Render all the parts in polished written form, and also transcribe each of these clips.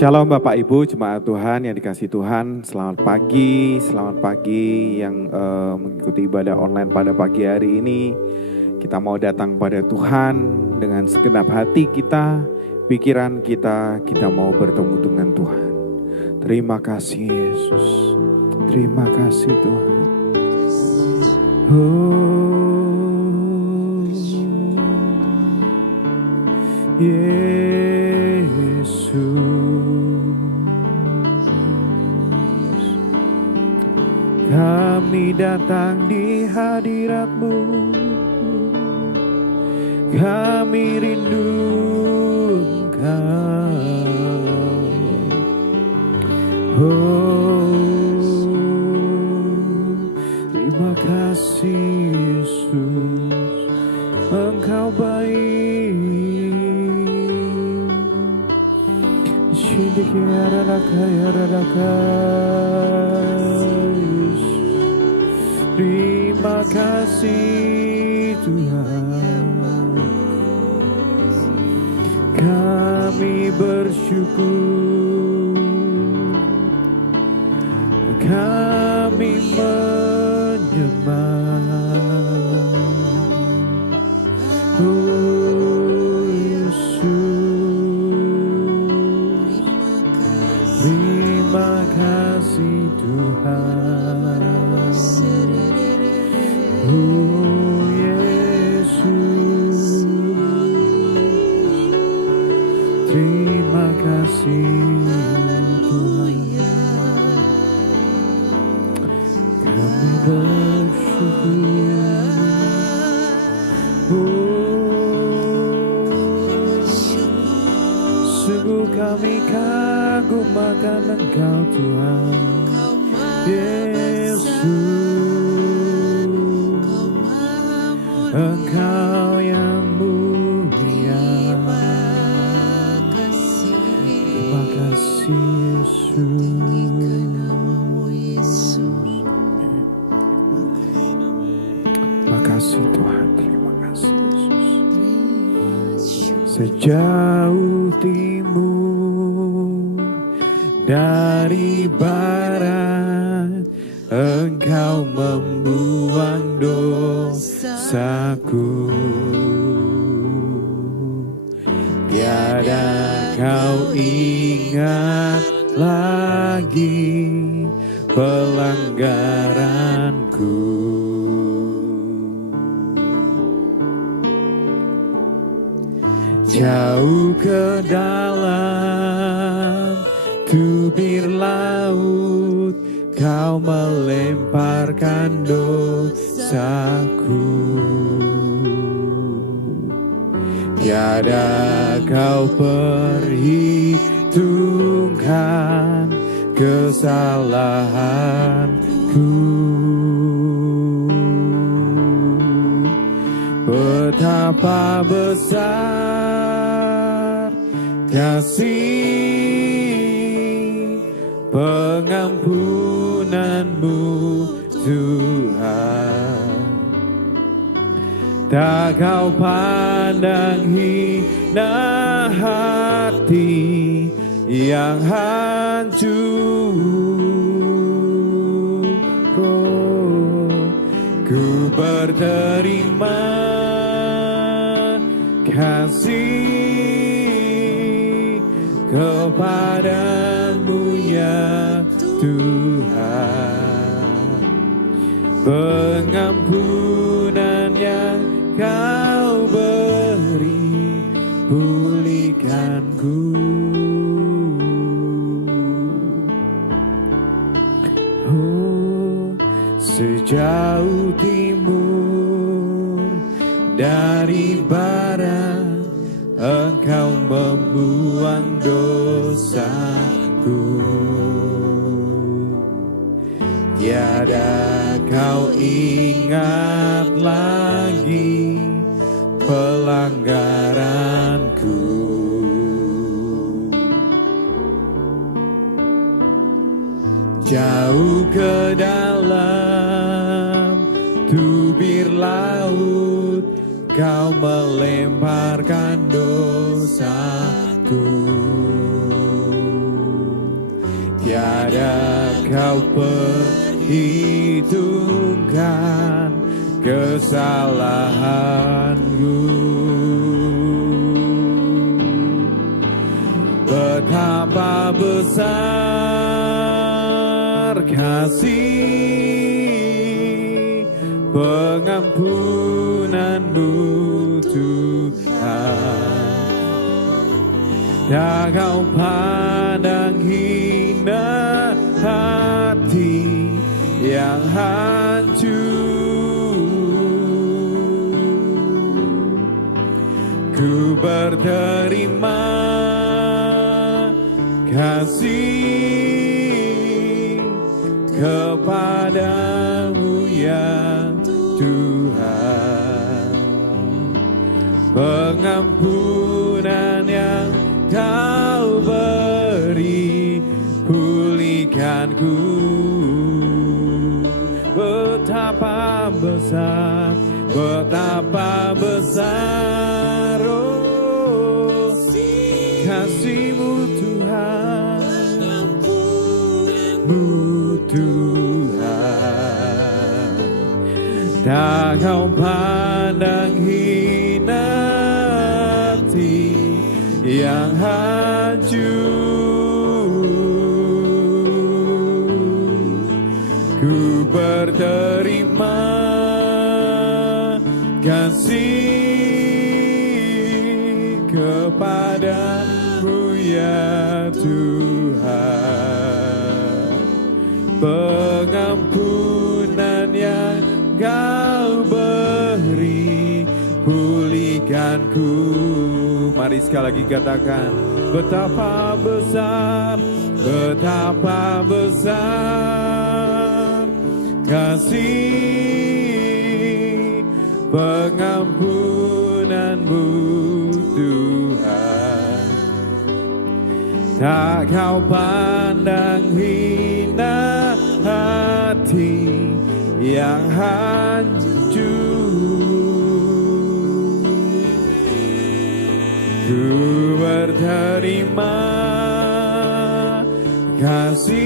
Shalom Bapak Ibu, jemaat Tuhan yang dikasihi Tuhan. Selamat pagi yang mengikuti ibadah online pada pagi hari ini. Kita mau datang pada Tuhan dengan segenap hati kita, pikiran kita mau bertemu dengan Tuhan. Terima kasih Yesus, terima kasih Tuhan. Yesus, kami datang di hadirat-Mu, kami rindu Engkau. Terima kasih Yesus, Engkau baik. Terima kasih Tuhan, kami bersyukur, kami menyembah. Oh Yesus, terima kasih Tuhan. Oh Yesus, terima kasih Tuhan. Kami bersyukur. Sungguh kami kagum akan Engkau Tuhan Yesus. Engkau yang mulia. Terima kasih Yesus. Terima kasih Tuhan, terima kasih Yesus. Sejauh timur dari barat, Engkau membuang dosaku. Tiada Kau ingat lagi pelanggaranku. Jauh ke dalam tubir laut, Kau melemparkan dosaku. Tiada Kau perhitungkan kesalahanku. Betapa besar kasih pengampunan-Mu Tuhan. Tak Kau pandang hina hati yang hancur. Ku berterima kasih kepadamu ya Tuhan. Pengampunan yang Kau beri, pulihkanku. Oh, sejauh timur dari barat, Engkau membuang dosaku. Tiada Kau ingat lagi pelanggaranku. Jauh ke dalam tubir laut, Kau melemparkan dosaku. perhitungkan kesalahanku. Betapa besar kasih pengampunan-Mu Tuhan. Dan Kau pandang hina hati yang hancur. Ku berterima kasih kepadamu ya Tuhan. Pengampunan yang Kau beri, pulihkanku. Betapa besar, betapa besar oh kasih-Mu Tuhan, Mu Tuhan. Tak Kau pandang hina hati yang hancur. Ku berterima kasih kepadamu ya Tuhan. Pengampunan yang Kau beri, pulihkanku. Mari sekali lagi katakan, betapa besar, betapa besar kasih pengampunan-Mu Tuhan. Tak Kau pandang hina hati yang hancur. Ku berterima kasih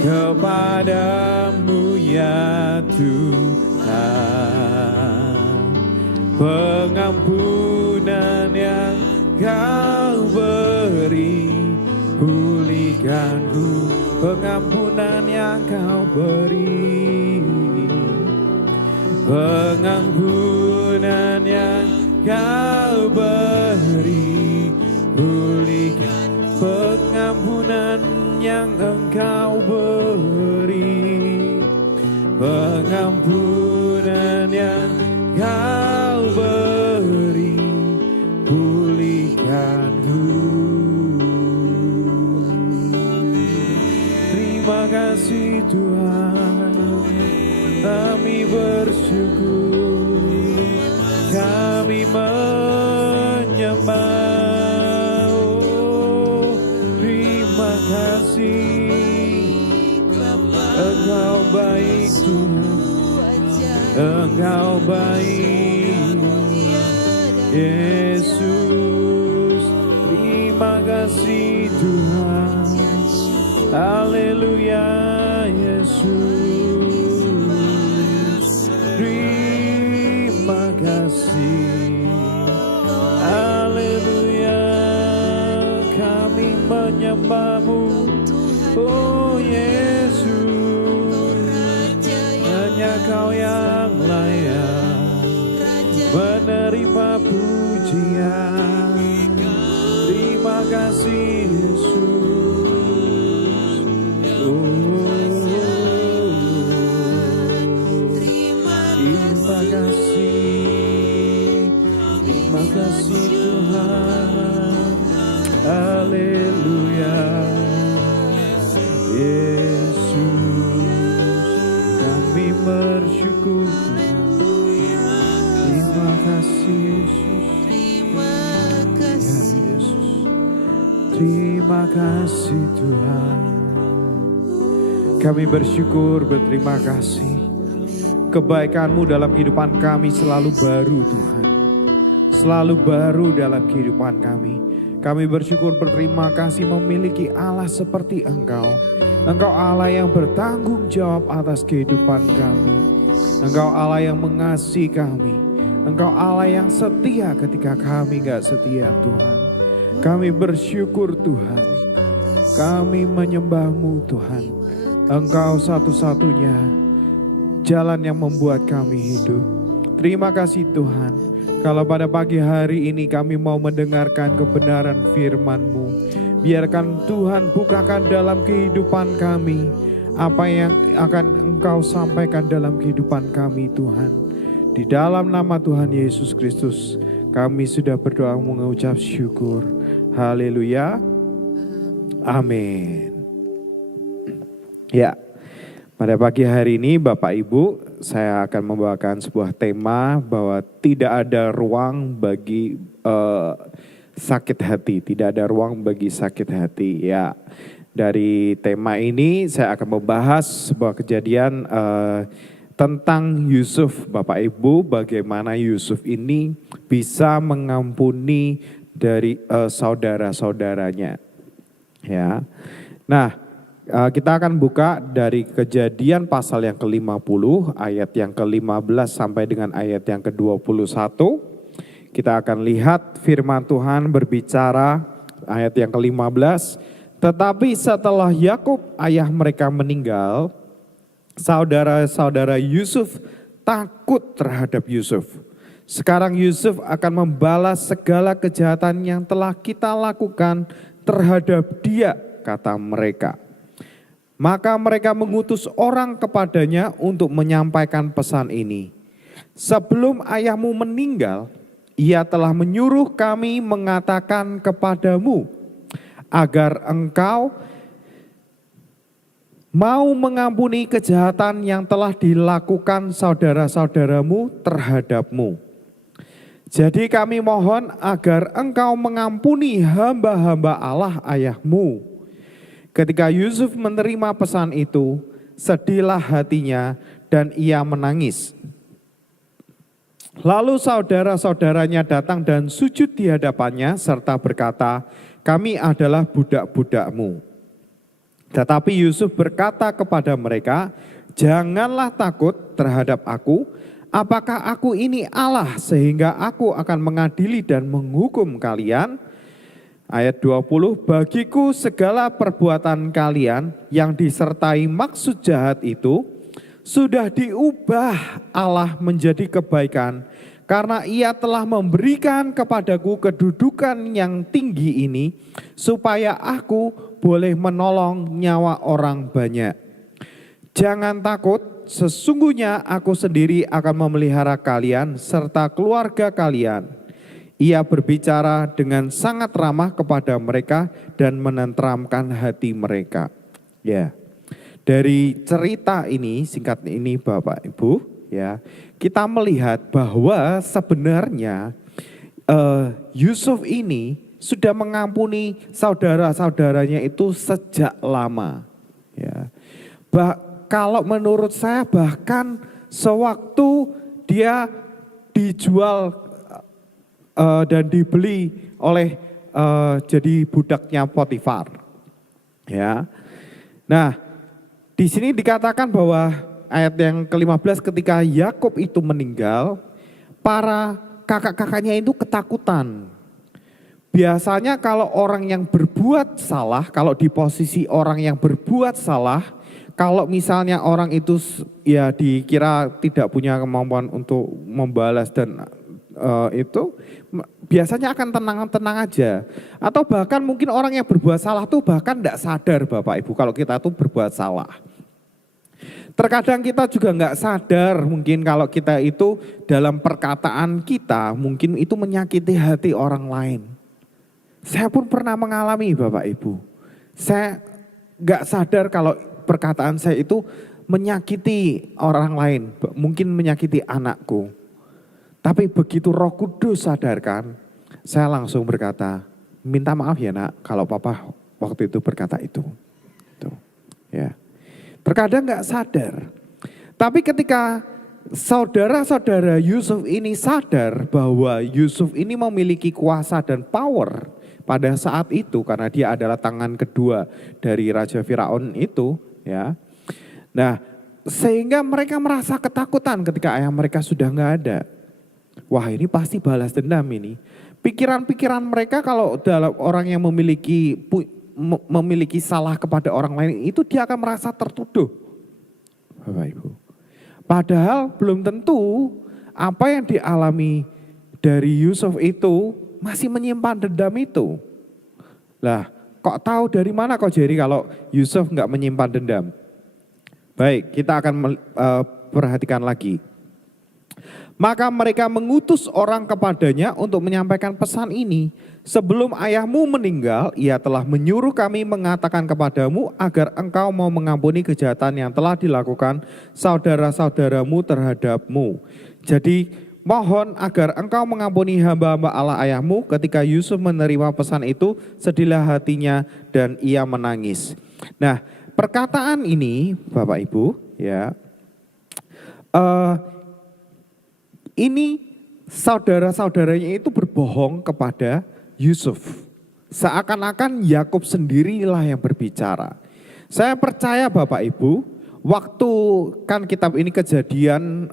kepadamu ya Tuhan. Pengampunan yang Kau beri, pulihkanku. Pengampunan yang Kau beri, pengampunan yang Kau beri, pulihkan. Pengampunan yang Engkau beri, pengampunan yang Kau beri, pulihkanku. Terima kasih Tuhan, kami bersyukur, kami menyembah. Oh, terima kasih, Engkau baik Tuhan, Engkau baik Yesus. Terima kasih Tuhan, haleluya Yesus. Terima kasih, haleluya. Kami menyembah-Mu oh Yesus. Hanya Kau yang layak menerima pujian. Terima kasih Yesus. Terima kasih, terima kasih Tuhan, haleluya Yesus. Kami bersyukur Tuhan, terima kasih Yesus, ya Yesus. Terima kasih Tuhan. Kami bersyukur, berterima kasih. Kebaikan-Mu dalam kehidupan kami selalu baru Tuhan. Selalu baru dalam kehidupan kami. Kami bersyukur berterima kasih memiliki Allah seperti Engkau. Engkau Allah yang bertanggung jawab atas kehidupan kami. Engkau Allah yang mengasihi kami. Engkau Allah yang setia ketika kami gak setia Tuhan. Kami bersyukur Tuhan. Kami menyembah-Mu Tuhan. Engkau satu-satunya jalan yang membuat kami hidup. Terima kasih Tuhan. Kalau pada pagi hari ini kami mau mendengarkan kebenaran firman-Mu, biarkan Tuhan bukakan dalam kehidupan kami apa yang akan Engkau sampaikan dalam kehidupan kami Tuhan. Di dalam nama Tuhan Yesus Kristus kami sudah berdoa mengucap syukur. Haleluya. Amin. Ya, pada pagi hari ini Bapak Ibu, saya akan membawakan sebuah tema bahwa tidak ada ruang bagi sakit hati, tidak ada ruang bagi sakit hati. Ya, dari tema ini saya akan membahas sebuah kejadian tentang Yusuf, Bapak Ibu, bagaimana Yusuf ini bisa mengampuni dari saudara-saudaranya. Ya, nah. Kita akan buka dari Kejadian pasal yang ke-50 ayat yang ke-15 sampai dengan ayat yang ke-21. Kita akan lihat firman Tuhan berbicara ayat yang ke-15. Tetapi setelah Yakub ayah mereka meninggal, saudara-saudara Yusuf takut terhadap Yusuf. Sekarang Yusuf akan membalas segala kejahatan yang telah kita lakukan terhadap dia, kata mereka. Maka mereka mengutus orang kepadanya untuk menyampaikan pesan ini. Sebelum ayahmu meninggal, ia telah menyuruh kami mengatakan kepadamu, agar engkau mau mengampuni kejahatan yang telah dilakukan saudara-saudaramu terhadapmu. Jadi kami mohon agar engkau mengampuni hamba-hamba Allah ayahmu. Ketika Yusuf menerima pesan itu, sedihlah hatinya dan ia menangis. Lalu saudara-saudaranya datang dan sujud di hadapannya serta berkata, kami adalah budak-budakmu. Tetapi Yusuf berkata kepada mereka, janganlah takut terhadap aku. Apakah aku ini Allah sehingga aku akan mengadili dan menghukum kalian? Ayat 20, bagiku segala perbuatan kalian yang disertai maksud jahat itu sudah diubah Allah menjadi kebaikan karena ia telah memberikan kepadaku kedudukan yang tinggi ini supaya aku boleh menolong nyawa orang banyak. Jangan takut, sesungguhnya aku sendiri akan memelihara kalian serta keluarga kalian. Ia berbicara dengan sangat ramah kepada mereka dan menenteramkan hati mereka. Ya, dari cerita ini, singkat ini Bapak Ibu, ya, kita melihat bahwa sebenarnya Yusuf ini sudah mengampuni saudara-saudaranya itu sejak lama. Ya, kalau menurut saya bahkan sewaktu dia dijual dan dibeli oleh jadi budaknya Potifar. Ya. Nah, di sini dikatakan bahwa ayat yang ke-15 ketika Yakub itu meninggal, para kakak-kakaknya itu ketakutan. Biasanya kalau orang yang berbuat salah, kalau di posisi orang yang berbuat salah, kalau misalnya orang itu ya dikira tidak punya kemampuan untuk membalas dan itu biasanya akan tenang-tenang aja. Atau bahkan mungkin orang yang berbuat salah tuh bahkan tidak sadar Bapak Ibu kalau kita tuh berbuat salah. Terkadang kita juga nggak sadar mungkin kalau kita itu dalam perkataan kita mungkin itu menyakiti hati orang lain. Saya pun pernah mengalami Bapak Ibu. Saya nggak sadar kalau perkataan saya itu menyakiti orang lain, mungkin menyakiti anakku. Tapi begitu Roh Kudus sadarkan, saya langsung berkata, minta maaf ya nak, kalau papa waktu itu berkata itu. Tuh, ya. Terkadang nggak sadar. Tapi ketika saudara-saudara Yusuf ini sadar bahwa Yusuf ini memiliki kuasa dan power pada saat itu karena dia adalah tangan kedua dari Raja Firaun itu, ya. Nah, sehingga mereka merasa ketakutan ketika ayah mereka sudah nggak ada. Wah, ini pasti balas dendam ini. Pikiran-pikiran mereka kalau dalam orang yang memiliki salah kepada orang lain itu dia akan merasa tertuduh. Bapak Ibu. Padahal belum tentu apa yang dialami dari Yusuf itu masih menyimpan dendam itu. Lah, kok tahu dari mana kok Jerry kalau Yusuf nggak menyimpan dendam? Baik, kita akan perhatikan lagi. Maka mereka mengutus orang kepadanya untuk menyampaikan pesan ini. Sebelum ayahmu meninggal, ia telah menyuruh kami mengatakan kepadamu agar engkau mau mengampuni kejahatan yang telah dilakukan saudara-saudaramu terhadapmu. Jadi mohon agar engkau mengampuni hamba-hamba Allah ayahmu. Ketika Yusuf menerima pesan itu, sedihlah hatinya dan ia menangis. Nah, perkataan ini Bapak Ibu, ya, ini saudara-saudaranya itu berbohong kepada Yusuf. Seakan-akan Yakub sendirilah yang berbicara. Saya percaya Bapak Ibu, waktu kan kitab ini Kejadian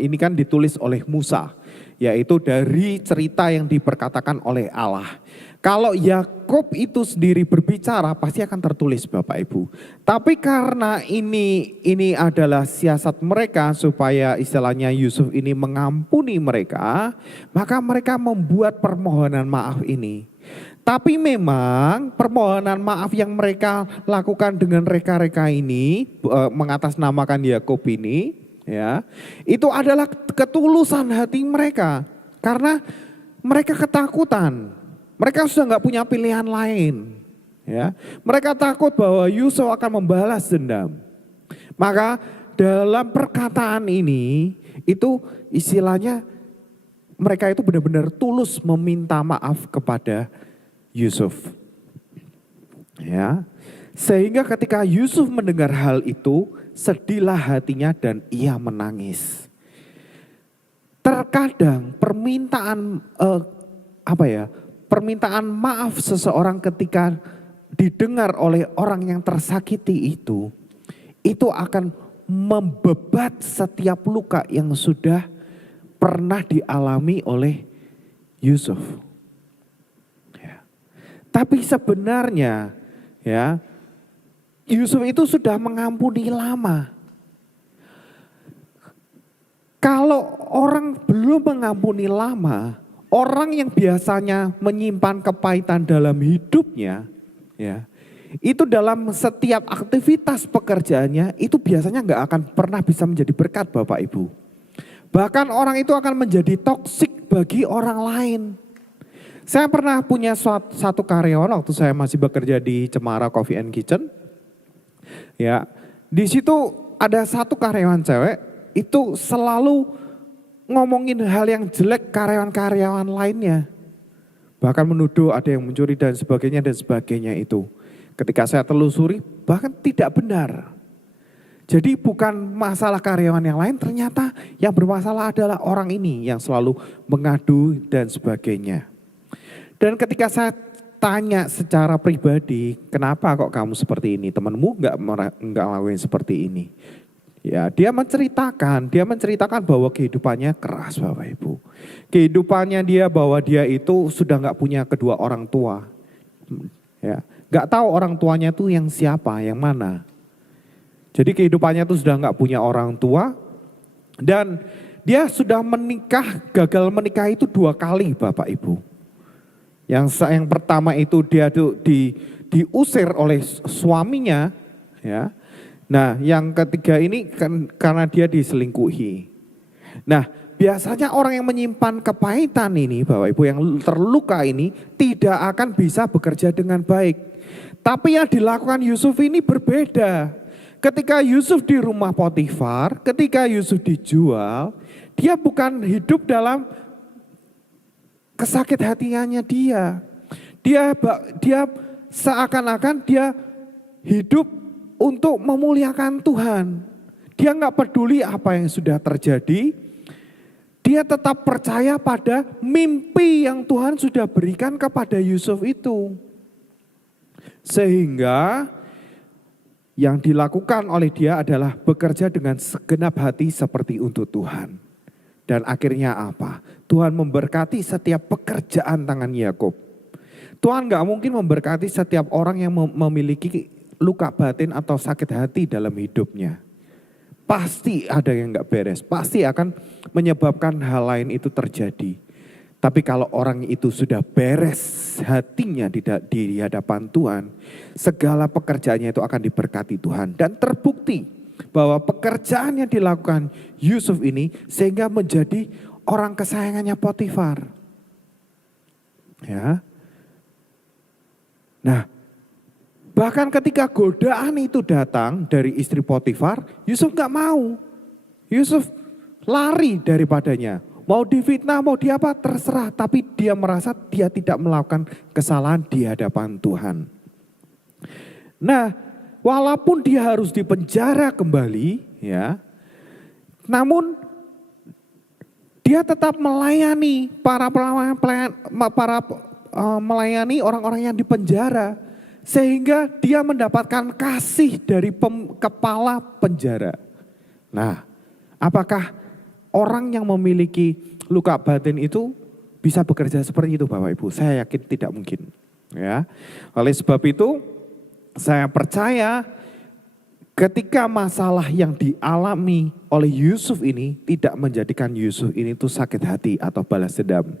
ini kan ditulis oleh Musa, yaitu dari cerita yang diperkatakan oleh Allah. Kalau Yakub itu sendiri berbicara pasti akan tertulis Bapak Ibu. Tapi karena ini adalah siasat mereka supaya istilahnya Yusuf ini mengampuni mereka, maka mereka membuat permohonan maaf ini. Tapi memang permohonan maaf yang mereka lakukan dengan reka-reka ini, mengatasnamakan Yakub ini, ya, itu adalah ketulusan hati mereka. Karena mereka ketakutan. Mereka sudah nggak punya pilihan lain, ya. Mereka takut bahwa Yusuf akan membalas dendam. Maka dalam perkataan ini itu istilahnya mereka itu benar-benar tulus meminta maaf kepada Yusuf. Ya. Sehingga ketika Yusuf mendengar hal itu, sedihlah hatinya dan ia menangis. Terkadang permintaan permintaan maaf seseorang ketika didengar oleh orang yang tersakiti itu akan membebat setiap luka yang sudah pernah dialami oleh Yusuf. Ya. Tapi sebenarnya, ya, Yusuf itu sudah mengampuni lama. Kalau orang belum mengampuni lama, orang yang biasanya menyimpan kepahitan dalam hidupnya, ya, itu dalam setiap aktivitas pekerjaannya itu biasanya nggak akan pernah bisa menjadi berkat Bapak Ibu. Bahkan orang itu akan menjadi toksik bagi orang lain. Saya pernah punya satu karyawan waktu saya masih bekerja di Cemara Coffee and Kitchen. Ya, di situ ada satu karyawan cewek itu selalu ngomongin hal yang jelek karyawan-karyawan lainnya. Bahkan menuduh ada yang mencuri dan sebagainya itu. Ketika saya telusuri bahkan tidak benar. Jadi bukan masalah karyawan yang lain, ternyata yang bermasalah adalah orang ini yang selalu mengadu dan sebagainya. Dan ketika saya tanya secara pribadi, kenapa kok kamu seperti ini? Temanmu enggak ngelakuin seperti ini? Ya, dia menceritakan bahwa kehidupannya keras Bapak Ibu. Kehidupannya dia bahwa dia itu sudah nggak punya kedua orang tua. Ya, nggak tahu orang tuanya tuh yang siapa, yang mana. Jadi kehidupannya tuh sudah nggak punya orang tua dan dia sudah menikah, gagal menikah itu 2 kali Bapak Ibu. Yang pertama itu dia diusir oleh suaminya, ya. Nah, yang ketiga ini karena dia diselingkuhi. Nah, biasanya orang yang menyimpan kepahitan ini, Bapak Ibu, yang terluka ini tidak akan bisa bekerja dengan baik. Tapi yang dilakukan Yusuf ini berbeda. Ketika Yusuf di rumah Potifar, ketika Yusuf dijual, dia bukan hidup dalam kesakit hatiannya dia. Dia seakan-akan dia hidup untuk memuliakan Tuhan. Dia nggak peduli apa yang sudah terjadi. dia tetap percaya pada mimpi yang Tuhan sudah berikan kepada Yusuf itu. Sehingga yang dilakukan oleh dia adalah bekerja dengan segenap hati seperti untuk Tuhan. Dan akhirnya apa? Tuhan memberkati setiap pekerjaan tangan Yakub. Tuhan gak mungkin memberkati setiap orang yang memiliki luka batin atau sakit hati dalam hidupnya. Pasti ada yang gak beres, pasti akan menyebabkan hal lain itu terjadi. Tapi kalau orang itu sudah beres hatinya di hadapan Tuhan, segala pekerjaannya itu akan diberkati Tuhan. Dan terbukti bahwa pekerjaan yang dilakukan Yusuf ini sehingga menjadi orang kesayangannya Potifar. Ya. Nah, bahkan ketika godaan itu datang dari istri Potifar, Yusuf gak mau. Yusuf lari daripadanya. Mau difitnah, mau diapa, terserah. Tapi dia merasa dia tidak melakukan kesalahan di hadapan Tuhan. Nah, walaupun dia harus dipenjara kembali, ya, namun dia tetap melayani melayani orang-orang yang dipenjara. Sehingga dia mendapatkan kasih dari kepala penjara. Nah, apakah orang yang memiliki luka batin itu bisa bekerja seperti itu Bapak Ibu? Saya yakin tidak mungkin. Ya, oleh sebab itu saya percaya ketika masalah yang dialami oleh Yusuf ini tidak menjadikan Yusuf ini tuh sakit hati atau balas dendam.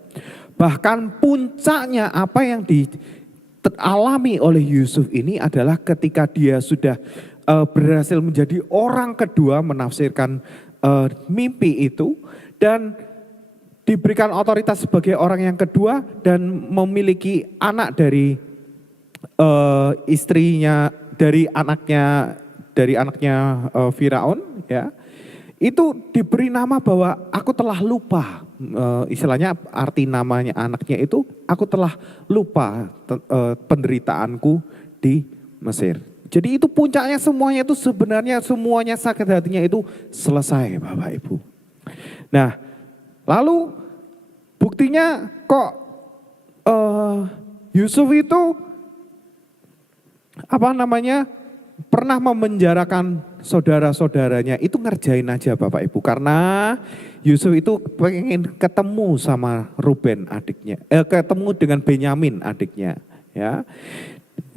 Bahkan puncaknya apa yang dialami oleh Yusuf ini adalah ketika dia sudah berhasil menjadi orang kedua menafsirkan mimpi itu dan diberikan otoritas sebagai orang yang kedua dan memiliki anak dari istrinya, dari anaknya Firaun, ya. Itu diberi nama bahwa aku telah lupa, istilahnya arti namanya anaknya itu aku telah lupa penderitaanku di Mesir. Jadi itu puncaknya semuanya itu sebenarnya semuanya sakit hatinya itu selesai Bapak Ibu. Nah lalu buktinya kok Yusuf itu pernah memenjarakan saudara-saudaranya, itu ngerjain aja Bapak Ibu. Karena Yusuf itu pengen ketemu sama Ruben adiknya, ketemu dengan Benyamin adiknya, ya.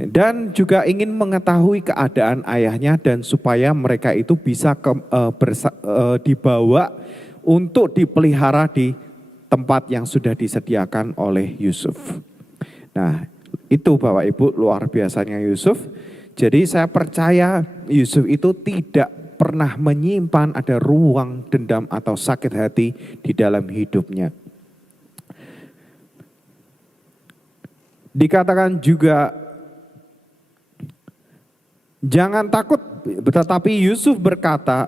Dan juga ingin mengetahui keadaan ayahnya dan supaya mereka itu bisa dibawa untuk dipelihara di tempat yang sudah disediakan oleh Yusuf. Nah, itu Bapak Ibu luar biasanya Yusuf. Jadi saya percaya Yusuf itu tidak pernah menyimpan ada ruang dendam atau sakit hati di dalam hidupnya. Dikatakan juga jangan takut, tetapi Yusuf berkata,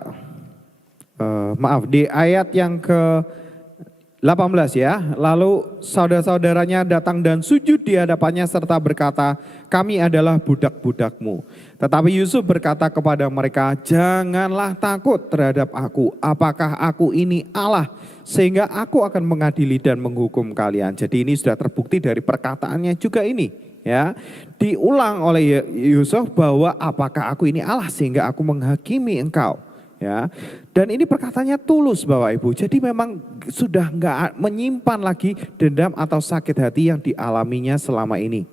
di ayat yang ke-18 ya, lalu saudara-saudaranya datang dan sujud di hadapannya serta berkata, kami adalah budak-budakmu. Tetapi Yusuf berkata kepada mereka, janganlah takut terhadap aku, apakah aku ini Allah, sehingga aku akan mengadili dan menghukum kalian. Jadi ini sudah terbukti dari perkataannya juga ini. Ya, diulang oleh Yusuf bahwa apakah aku ini Allah sehingga aku menghakimi engkau, ya. Dan ini perkataannya tulus Bapak Ibu. Jadi memang sudah enggak menyimpan lagi dendam atau sakit hati yang dialaminya selama ini.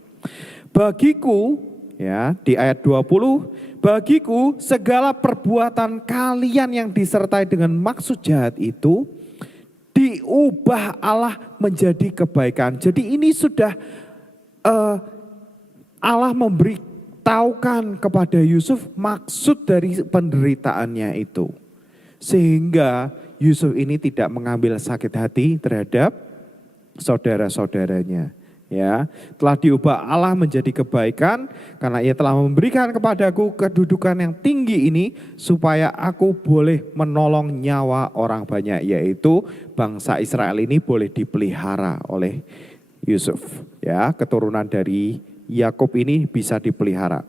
Bagiku, ya, di ayat 20, bagiku segala perbuatan kalian yang disertai dengan maksud jahat itu diubah Allah menjadi kebaikan. Jadi ini sudah Allah memberitahukan kepada Yusuf maksud dari penderitaannya itu. Sehingga Yusuf ini tidak mengambil sakit hati terhadap saudara-saudaranya. Ya, telah diubah Allah menjadi kebaikan karena ia telah memberikan kepadaku kedudukan yang tinggi ini supaya aku boleh menolong nyawa orang banyak, yaitu bangsa Israel ini boleh dipelihara oleh Yusuf. Ya, keturunan dari Yakub ini bisa dipelihara.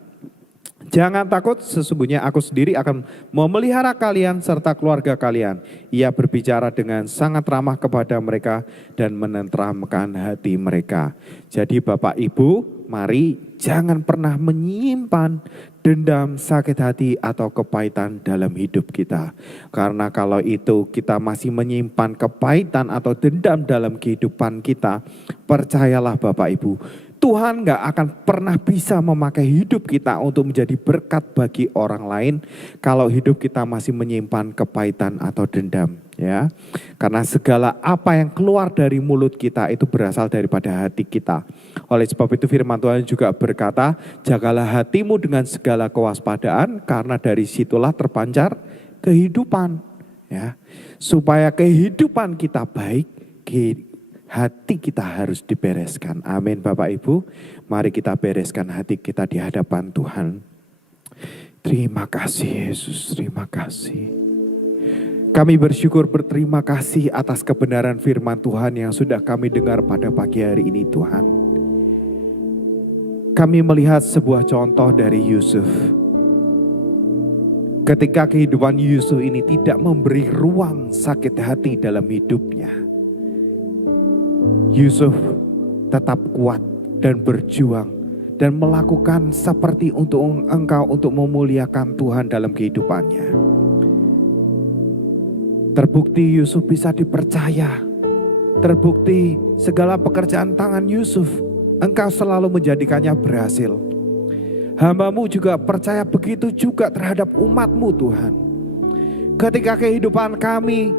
Jangan takut, sesungguhnya aku sendiri akan memelihara kalian serta keluarga kalian. Ia berbicara dengan sangat ramah kepada mereka dan menenteramkan hati mereka. Jadi Bapak Ibu, mari jangan pernah menyimpan dendam, sakit hati atau kepahitan dalam hidup kita. Karena kalau itu kita masih menyimpan kepahitan atau dendam dalam kehidupan kita, percayalah Bapak Ibu, Tuhan gak akan pernah bisa memakai hidup kita untuk menjadi berkat bagi orang lain kalau hidup kita masih menyimpan kepahitan atau dendam, ya. Karena segala apa yang keluar dari mulut kita itu berasal daripada hati kita. Oleh sebab itu firman Tuhan juga berkata, jagalah hatimu dengan segala kewaspadaan karena dari situlah terpancar kehidupan, ya. Supaya kehidupan kita baik, hati kita harus dibereskan. Amin Bapak Ibu. Mari kita bereskan hati kita di hadapan Tuhan. Terima kasih Yesus, terima kasih. Kami bersyukur berterima kasih atas kebenaran firman Tuhan yang sudah kami dengar pada pagi hari ini Tuhan. Kami melihat sebuah contoh dari Yusuf. Ketika kehidupan Yusuf ini tidak memberi ruang sakit hati dalam hidupnya, Yusuf tetap kuat dan berjuang dan melakukan seperti untuk engkau untuk memuliakan Tuhan dalam kehidupannya. Terbukti Yusuf bisa dipercaya. Terbukti segala pekerjaan tangan Yusuf engkau selalu menjadikannya berhasil. Hamba-Mu juga percaya begitu juga terhadap umat-Mu Tuhan. Ketika kehidupan kami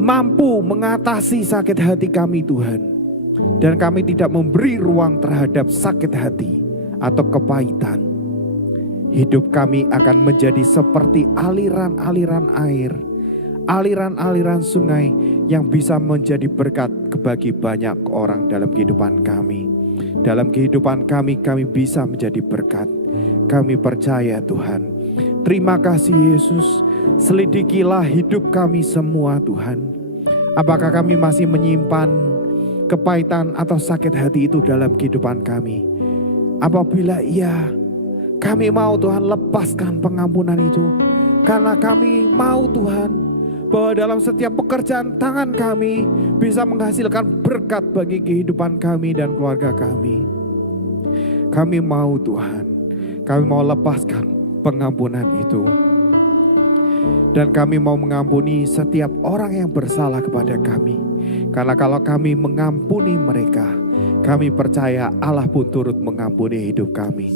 mampu mengatasi sakit hati kami Tuhan, dan kami tidak memberi ruang terhadap sakit hati atau kepahitan, hidup kami akan menjadi seperti aliran-aliran air, aliran-aliran sungai yang bisa menjadi berkat bagi banyak orang dalam kehidupan kami. Dalam kehidupan kami bisa menjadi berkat. Kami percaya Tuhan. Terima kasih Yesus, selidikilah hidup kami semua Tuhan. Apakah kami masih menyimpan kepahitan atau sakit hati itu dalam kehidupan kami? Apabila iya, kami mau Tuhan lepaskan pengampunan itu. Karena kami mau Tuhan, bahwa dalam setiap pekerjaan tangan kami bisa menghasilkan berkat bagi kehidupan kami dan keluarga kami. Kami mau Tuhan, kami mau lepaskan pengampunan itu. Dan kami mau mengampuni setiap orang yang bersalah kepada kami. Karena kalau kami mengampuni mereka, kami percaya Allah pun turut mengampuni hidup kami.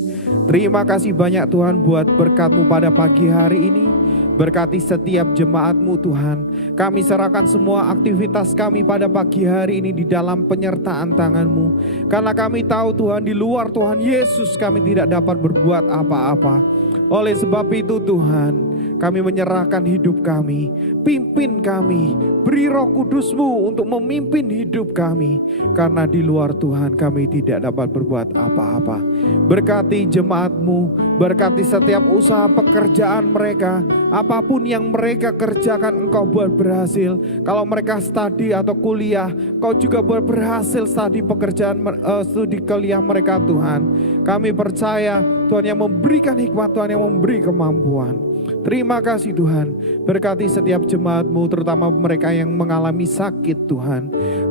Terima kasih banyak Tuhan buat berkat-Mu pada pagi hari ini. Berkati setiap jemaat-Mu Tuhan. Kami serahkan semua aktivitas kami pada pagi hari ini di dalam penyertaan tangan-Mu. Karena kami tahu Tuhan, di luar Tuhan Yesus kami tidak dapat berbuat apa-apa. Oleh sebab itu Tuhan, kami menyerahkan hidup kami. Pimpin kami, beri Roh Kudus-Mu untuk memimpin hidup kami. Karena di luar Tuhan kami tidak dapat berbuat apa-apa. Berkati jemaat-Mu, berkati setiap usaha pekerjaan mereka. Apapun yang mereka kerjakan Engkau buat berhasil. Kalau mereka studi atau kuliah, Kau juga berhasil studi studi kuliah mereka Tuhan. Kami percaya Tuhan yang memberikan hikmat, Tuhan yang memberi kemampuan. Terima kasih Tuhan, berkati setiap jemaat-Mu, terutama mereka yang mengalami sakit Tuhan.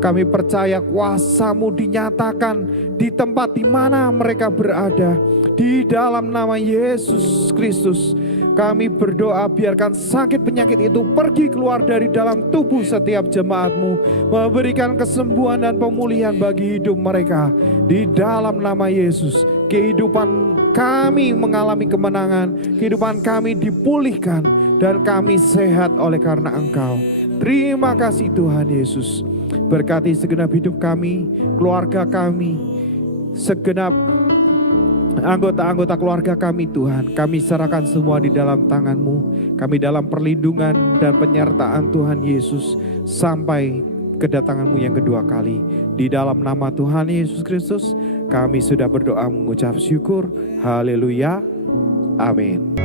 Kami percaya kuasa-Mu dinyatakan di tempat di mana mereka berada. Di dalam nama Yesus Kristus, kami berdoa biarkan sakit penyakit itu pergi keluar dari dalam tubuh setiap jemaat-Mu. Memberikan kesembuhan dan pemulihan bagi hidup mereka. Di dalam nama Yesus, kehidupan kami mengalami kemenangan, kehidupan kami dipulihkan, dan kami sehat oleh karena Engkau. Terima kasih Tuhan Yesus. Berkati segenap hidup kami, keluarga kami, segenap anggota-anggota keluarga kami Tuhan. Kami serahkan semua di dalam tangan-Mu. Kami dalam perlindungan dan penyertaan Tuhan Yesus sampai kedatangan-Mu yang kedua kali. Di dalam nama Tuhan Yesus Kristus, kami sudah berdoa mengucap syukur. Haleluya. Amin.